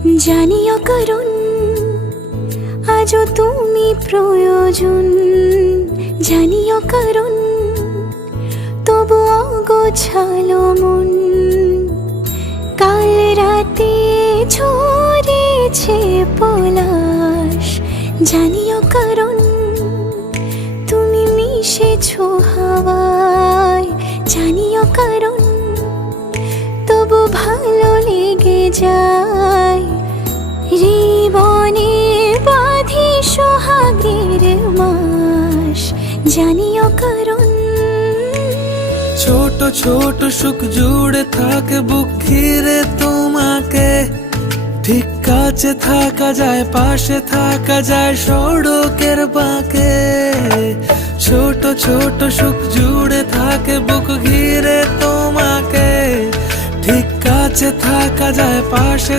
জানিও কারণ আজও তুমি প্রয়োজন, জানিও কারণ তবু অগোছালো মন। কাল রাতে ঝরেছে পলাশ, জানিও কারণ তুমি মিশেছো হাওয়ায়, জানিও কারণ তবু ভালো লেগে যায়। জীবনে বাঁধি সোহাগের মাস, জানিও কারণ। ছোট ছোট সুখ জুড়ে থাকে বুক ঘিরে তোমাকে, ঠিক কাছে থাকা যায়, পাশে থাকা যায় সড়কের বাঁকে। ছোট ছোট সুখ জুড়ে থাকে বুক ঘিরে তোমাকে, ঠিক কাছে থাকা যায়, পাশে